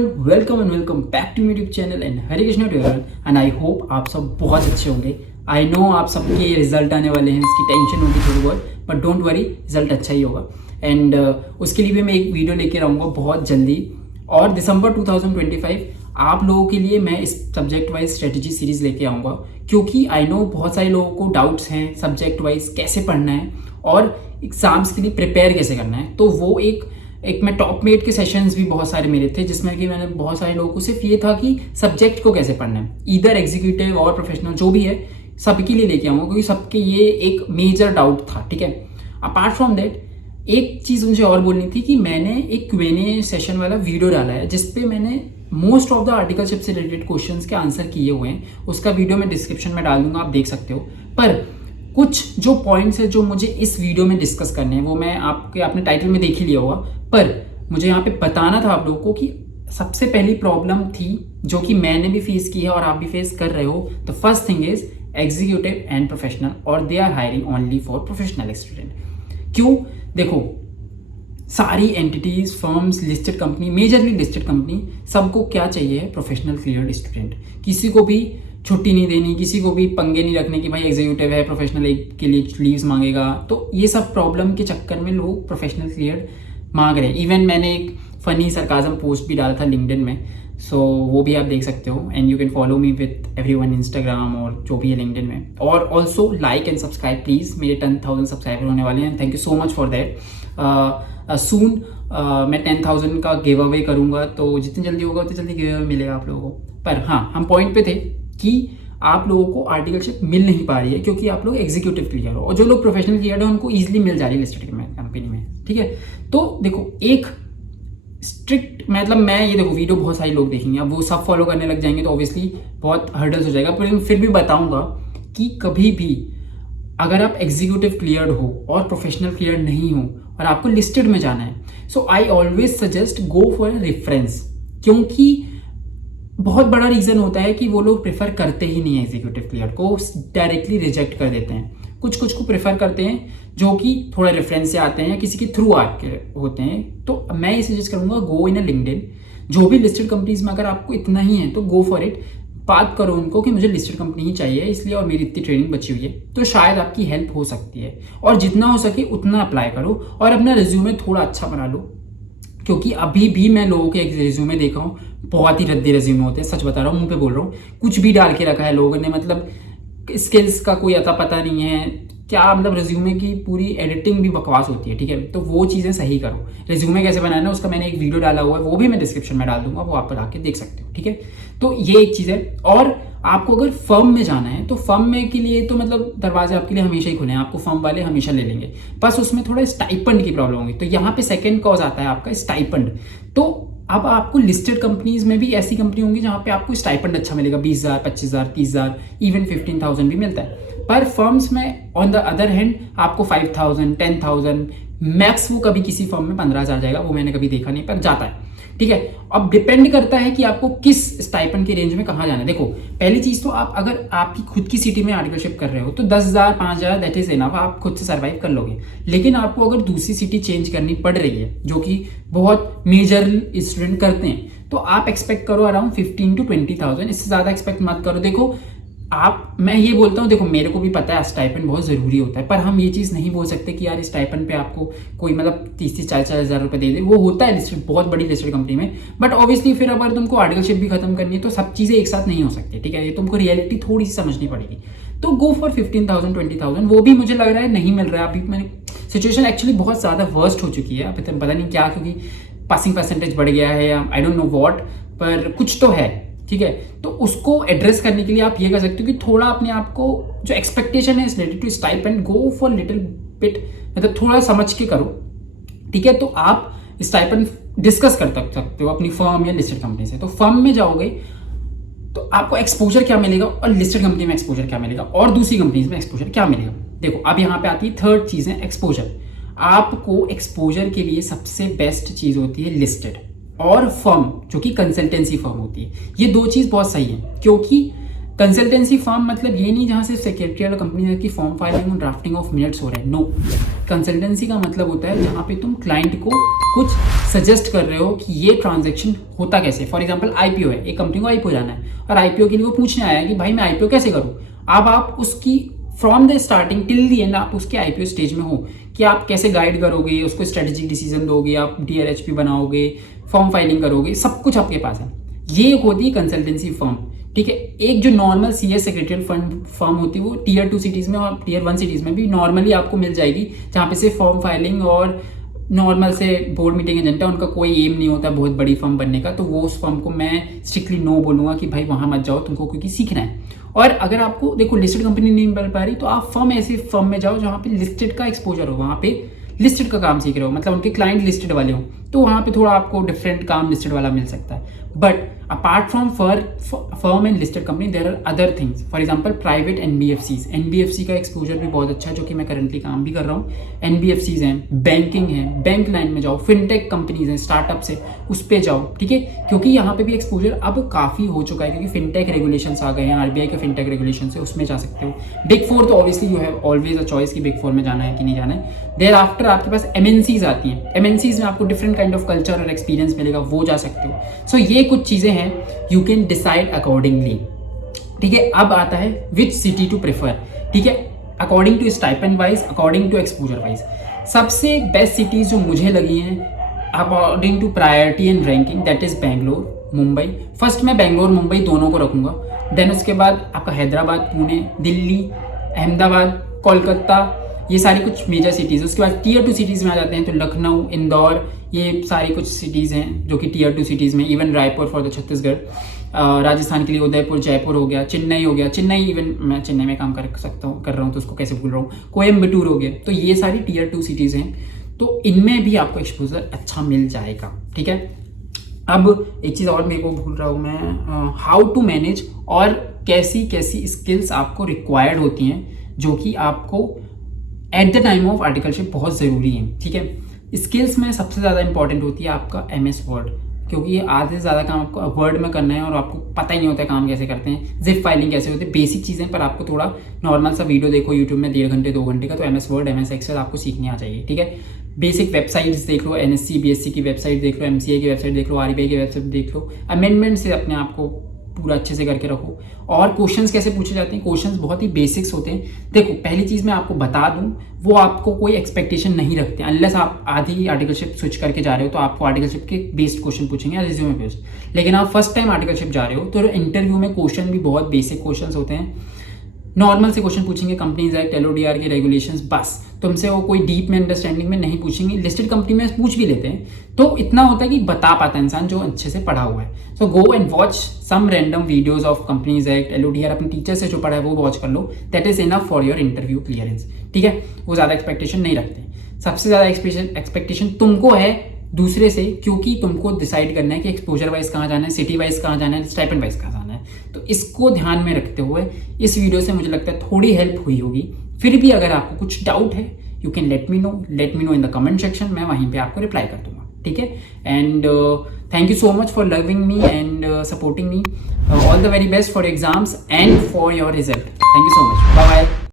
Everyone, welcome back to YouTube channel and Hare Krishna to everyone. And I hope आप सब बहुत अच्छे होंगे। आई नो आप सबके रिजल्ट आने वाले हैं, इसकी टेंशन होगी थोड़ी बहुत, बट डोंट वरी, रिजल्ट अच्छा ही होगा। एंड उसके लिए भी मैं एक वीडियो लेकर आऊँगा बहुत जल्दी। और दिसंबर 2025 आप लोगों के लिए मैं इस सब्जेक्ट वाइज स्ट्रेटजी सीरीज लेके आऊँगा, क्योंकि आई नो बहुत सारे लोगों को डाउट्स हैं सब्जेक्ट वाइज कैसे पढ़ना है और एग्जाम्स के लिए प्रिपेयर कैसे करना है। तो वो एक मैं टॉप मेट के सेशंस भी बहुत सारे मेरे थे, जिसमें कि मैंने बहुत सारे लोगों को सिर्फ ये था कि सब्जेक्ट को कैसे पढ़ना है, इधर एग्जीक्यूटिव और प्रोफेशनल जो भी है सबके लिए लेके आऊँगा, क्योंकि सबके ये एक मेजर डाउट था। ठीक है, अपार्ट फ्रॉम दैट एक चीज़ मुझे और बोलनी थी कि मैंने एक Q&A सेशन वाला वीडियो डाला है, जिसपे मैंने मोस्ट ऑफ द आर्टिकलशिप से रिलेटेड क्वेश्चंस के आंसर किए हुए हैं। उसका वीडियो मैं डिस्क्रिप्शन में डाल दूंगा, आप देख सकते हो। पर कुछ जो पॉइंट्स है जो मुझे इस वीडियो में डिस्कस करने हैं, वो मैं आपने टाइटल में देख ही लिया होगा, पर मुझे यहाँ पे बताना था आप लोगों को कि सबसे पहली प्रॉब्लम थी जो कि मैंने भी फेस की है और आप भी फेस कर रहे हो। The first thing is executive and professional, और they are hiring only for professional student. क्यों? देखो, सारी entities, firms, listed company, majorly listed company, सबको क्या चाहिए? Professional cleared student. किसी को भी छुट्टी नहीं देनी, किसी को भी पंगे नहीं रखने कि भाई एग्जीक्यूटिव है, प्रोफेशनल के लिए लीव्स मांगेगा। तो ये सब प्रॉब्लम के चक्कर में लोग प्रोफेशनल क्लियर्ड मांग रहे हैं। इवन मैंने एक फनी सरकाजम पोस्ट भी डाला था लिंक्डइन में, सो वो भी आप देख सकते हो। And you can follow me with everyone Instagram और जो भी है लिंक्डइन में। और also like and subscribe please, मेरे 10,000 सब्सक्राइबर होने वाले हैं। Thank you so much for that. Soon मैं 10,000 का गिव अवे करूँगा, तो जितनी जल्दी होगा उतनी जल्दी गिव अवे मिलेगा आप लोगों को। पर हाँ, हम पॉइंट पे थे कि आप लोगों को आर्टिकलशिप मिल नहीं पा रही है क्योंकि आप लोग एग्जीक्यूटिव क्लियर हो, और जो लोग प्रोफेशनल क्लियर है उनको ईजिली मिल जा रही है लिस्टेड कंपनी में। ठीक है, तो देखो एक स्ट्रिक्ट, मतलब मैं ये देखो वीडियो बहुत सारे लोग देखेंगे, अब वो सब फॉलो करने लग जाएंगे तो ऑब्वियसली बहुत हर्डल्स हो जाएगा। पर फिर भी बताऊंगा कि कभी भी अगर आप एग्जीक्यूटिव क्लियर्ड हो और प्रोफेशनल क्लियर्ड नहीं हो और आपको लिस्टेड में जाना है, so I always suggest go for reference. क्योंकि बहुत बड़ा रीज़न होता है कि वो लोग प्रेफर करते ही नहीं है एग्जीक्यूटिव क्लियर को, डायरेक्टली रिजेक्ट कर देते हैं। कुछ को प्रेफर करते हैं जो कि थोड़ा रेफरेंस से आते हैं या किसी के थ्रू आके होते हैं। तो मैं ये सजेस्ट करूंगा, गो इन अ लिंक्डइन। जो भी लिस्टेड कंपनीज में अगर आपको इतना ही है तो गो फॉर इट। बात करो उनको कि मुझे लिस्टेड कंपनी ही चाहिए इसलिए, और मेरी इतनी ट्रेनिंग बची हुई है, तो शायद आपकी हेल्प हो सकती है। और जितना हो सके उतना अप्लाई करो और अपना रिज्यूमे थोड़ा अच्छा बना लो, क्योंकि अभी भी मैं लोगों के रिज्यूमे देखा हूँ, बहुत ही रद्दी रिज्यूमे होते हैं। सच बता रहा हूँ, मुंह पे बोल रहा हूँ, कुछ भी डाल के रखा है लोगों ने, मतलब स्किल्स का कोई अता पता नहीं है क्या, मतलब रिज्यूमे की पूरी एडिटिंग भी बकवास होती है। ठीक है, तो वो चीज़ें सही करो। रिज्यूमे कैसे बनाना है उसका मैंने एक वीडियो डाला हुआ है, वो भी मैं डिस्क्रिप्शन में डाल दूंगा, वो आप पर आके देख सकते हो। ठीक है, तो ये एक चीज़ है। और आपको अगर फर्म में जाना है तो फर्म में के लिए तो मतलब दरवाजे आपके लिए हमेशा ही खुले हैं, आपको फर्म वाले हमेशा ले लेंगे, बस उसमें थोड़ा स्टाइपेंड की प्रॉब्लम होगी। तो यहाँ पे सेकंड कॉज आता है आपका स्टाइपेंड। तो अब आपको लिस्टेड कंपनीज में भी ऐसी कंपनी होंगी जहाँ पे आपको स्टाइपेंड अच्छा मिलेगा, 20,000, 25,000, 30,000, इवन 15,000 भी मिलता है। पर फर्म्स में ऑन द अदर हैंड आपको 5,000, 10,000 मैक्स, वो कभी किसी फर्म में 15,000 जाएगा, वो मैंने कभी देखा नहीं, पर जाता है। ठीक है, अब डिपेंड करता है कि आपको किस स्टाइपेंड के रेंज में कहाँ जाना है। देखो, पहली चीज तो आप अगर आपकी खुद की सिटी में आर्टिकलशिप कर रहे हो तो 10,000, 5,000 दैट इज इनफ, आप खुद से सर्वाइव कर लोगे। लेकिन आपको अगर दूसरी सिटी चेंज करनी पड़ रही है, जो कि बहुत मेजर स्टूडेंट करते हैं, तो आप एक्सपेक्ट करो अराउंड 15,000 to 20,000, इससे ज्यादा एक्सपेक्ट मत करो। देखो मैं ये बोलता हूँ, देखो मेरे को भी पता है स्टाइपेंड बहुत ज़रूरी होता है, पर हम ये चीज़ नहीं बोल सकते कि यार स्टाइपेंड पे आपको कोई मतलब 30-40 रुपए दे दे। वो होता है लिस्टेड, बहुत बड़ी लिस्टेड कंपनी में, बट ऑब्वियसली फिर अगर तुमको आर्टिकलशिप भी खत्म करनी है तो सब चीज़ें एक साथ नहीं हो सकती। ठीक है, ये तुमको रियलिटी थोड़ी सी समझनी पड़ेगी। तो गो फॉर 15,000, 20,000, वो भी मुझे लग रहा है नहीं मिल रहा है अभी। मैंने सिचुएशन एक्चुअली बहुत ज़्यादा वर्स्ट हो चुकी है, अभी पता नहीं क्या, क्योंकि पासिंग परसेंटेज बढ़ गया है या आई डोंट नो वॉट, पर कुछ तो है। ठीक है, तो उसको एड्रेस करने के लिए आप ये कर सकते हो कि थोड़ा अपने आप को जो एक्सपेक्टेशन है related to stipend, go for little bit, मतलब थोड़ा समझ के करो। ठीक है, तो आप स्टाइपेंड डिस्कस कर सकते हो अपनी फर्म या लिस्टेड कंपनी से। तो फर्म में जाओगे तो आपको एक्सपोजर क्या मिलेगा और लिस्टेड कंपनी में एक्सपोजर क्या मिलेगा और दूसरी कंपनीज में एक्सपोजर क्या मिलेगा। देखो, अब यहाँ पे आती है थर्ड चीज है एक्सपोजर। आपको एक्सपोजर के लिए सबसे बेस्ट चीज होती है लिस्टेड और फर्म, जो कि कंसल्टेंसी फर्म होती है। ये दो चीज़ बहुत सही है, क्योंकि कंसल्टेंसी फर्म मतलब ये नहीं जहाँ सिर्फ सेक्रेटरियल कंपनी की फॉर्म फाइलिंग और ड्राफ्टिंग ऑफ मिनट्स हो रहे हैं, नो। कंसल्टेंसी का मतलब होता है जहाँ पे तुम क्लाइंट को कुछ सजेस्ट कर रहे हो कि ये ट्रांजैक्शन होता कैसे। फॉर एग्जांपल आईपीओ है, एक कंपनी को आईपीओ जाना है और आईपीओ के लिए वो पूछने आया है कि भाई मैं आईपीओ कैसे करूँ। अब आप उसकी from the starting till the and आप उसके आईपीओ स्टेज में हो कि आप कैसे गाइड करोगे उसको, स्ट्रेटेजिक डिसीजन दोगे, आप डीआरएचपी बनाओगे, फॉर्म फाइलिंग करोगे, सब कुछ आपके पास है। ये होती है कंसल्टेंसी फर्म, ठीक है। एक जो नॉर्मल सीएस सेक्रेटरियल फर्म होती है वो टीयर 2 सिटीज़ में और टीयर 1 सिटीज़ में भी नॉर्मली आपको मिल जाएगी, जहाँ पे सिर्फ फॉर्म फाइलिंग और नॉर्मल से बोर्ड मीटिंग एजेंट है, उनका कोई एम नहीं होता बहुत बड़ी फर्म बनने का। तो वो उस फर्म को मैं स्ट्रिक्टली नो बोलूँगा कि भाई वहाँ मत जाओ तुमको, क्योंकि सीखना है। और अगर आपको देखो लिस्टेड कंपनी नहीं मिल पा रही तो आप फर्म ऐसी फर्म में जाओ जहाँ पे लिस्टेड का एक्सपोजर हो, वहाँ पे लिस्टेड का काम सीख रहे हो, मतलब उनके क्लाइंट लिस्टेड वाले हो, तो वहाँ पे थोड़ा आपको डिफरेंट काम लिस्टेड वाला मिल सकता है। But apart from firm and listed company there are other things. For example private NBFCs, NBFC का एक्सपोजर भी बहुत अच्छा है, जो कि मैं करंटली काम भी कर रहा हूँ। एनबीएफसीज हैं, बैंकिंग है, बैंक लाइन में जाओ, फिनटेक कंपनीज हैं, स्टार्टअप से उस पर जाओ, ठीक है। क्योंकि यहाँ पे भी एक्सपोजर अब काफ़ी हो चुका है, क्योंकि फिनटेक रेगुलेशंस आ गए हैं, आरबीआई के फिनटेक रेगुलेशन है, उसमें जा सकते हो। बिग फोर तो obviously you have always a choice कि बिग फोर में जाना है कि नहीं जाना है। देयर आफ्टर आपके पास एमएनसीज आती हैं, एमएनसीज में आपको डिफरेंट काइंड ऑफ कल्चर और एक्सपीरियंस मिलेगा, वो जा सकते हो। सो ये कुछ चीज़ें हैं, यू कैन डिसाइड अकॉर्डिंगली, ठीक है। अब आता है विच सिटी टू प्रेफर, ठीक है, according to stipend wise, according to exposure wise. सबसे बेस्ट सिटीज जो मुझे लगी हैं according to priority and ranking, that is Bangalore, Mumbai. First मैं बेंगलोर मुंबई दोनों को रखूंगा, देन उसके बाद आपका हैदराबाद, पुणे, दिल्ली, अहमदाबाद, कोलकाता, ये सारी कुछ मेजर सिटीज़। उसके बाद टीयर 2 सिटीज़ में आ जाते हैं तो लखनऊ, इंदौर, ये सारी कुछ सिटीज़ हैं जो कि टीयर 2 सिटीज़ में, even Raipur for the Chhattisgarh, Rajasthan के लिए उदयपुर, जयपुर हो गया, चेन्नई हो गया, चेन्नई इवन मैं चेन्नई में काम कर रहा हूँ तो उसको कैसे भूल रहा हूँ, कोयम्बटूर हो गया। तो ये सारी टीयर 2 सिटीज़ हैं, तो इनमें भी आपको एक्सपोजर अच्छा मिल जाएगा, ठीक है। अब एक चीज़ और मेरे को भूल रहा हूँ मैं, हाउ टू मैनेज, और कैसी कैसी स्किल्स आपको रिक्वायर्ड होती हैं जो कि आपको at the time of articleship बहुत ज़रूरी है, ठीक है। स्किल्स में सबसे ज़्यादा इंपॉर्टेंट होती है आपका एमएस वर्ड, क्योंकि ये आधे से ज़्यादा काम आपको वर्ड में करना है और आपको पता ही नहीं होता है काम कैसे करते हैं, जिप फाइलिंग कैसे होती है, बेसिक चीज़ें। पर आपको थोड़ा नॉर्मल सा वीडियो देखो यूट्यूब में 1.5 घंटे 2 घंटे का, तो एमएस वर्ड, एमएस एक्सेल आपको सीखनी आ चाहिए, ठीक है। बेसिक वेबसाइट्स देख लो, एनएससी बीएससी की वेबसाइट देख लो, एमसीए की वेबसाइट देख लो, आरबीआई की वेबसाइट देख लो, अमेंडमेंट से अपने आप को पूरा अच्छे से करके रखो। और क्वेश्चंस कैसे पूछे जाते हैं, क्वेश्चंस बहुत ही बेसिक्स होते हैं। देखो पहली चीज़ मैं आपको बता दूं, वो आपको कोई एक्सपेक्टेशन नहीं रखते, अनलेस आप आधी आर्टिकलशिप स्विच करके जा रहे हो तो आपको आर्टिकलशिप के बेस्ड क्वेश्चन पूछेंगे या रिज्यूमे बेस्ड। लेकिन आप फर्स्ट टाइम आर्टिकलशिप जा रहे हो तो इंटरव्यू में क्वेश्चन भी बहुत बेसिक क्वेश्चन होते हैं, नॉर्मल से क्वेश्चन पूछेंगे, कंपनीज एक्ट, एलओडीआर के रेगुलेशंस, बस तुमसे वो कोई डीप में अंडरस्टैंडिंग में नहीं पूछेंगे। लिस्टेड कंपनी में पूछ भी लेते हैं तो इतना होता है कि बता पाता है इंसान जो अच्छे से पढ़ा हुआ है। So go and watch some random videos of companies act, LODR, अपने टीचर से जो पढ़ा है वो वॉच कर लो, that is enough for your interview clearance, ठीक है। वो ज़्यादा एक्सपेक्टेशन नहीं रखते, सबसे ज़्यादा एक्सपेक्टेशन तुमको है दूसरे से, क्योंकि तुमको डिसाइड करना है कि एक्सपोजर वाइज कहाँ जाना है, सिटी वाइज कहाँ जाना है, स्टाइपेंड वाइज कहाँ जाना है। तो इसको ध्यान में रखते हुए इस वीडियो से मुझे लगता है थोड़ी हेल्प हुई होगी। फिर भी अगर आपको कुछ डाउट है, you can let me know in the comment section, मैं वहीं पे आपको रिप्लाई कर दूंगा, ठीक है। And thank you so much for loving me and supporting me. All the very best for exams and for your result. Thank you so much, bye bye.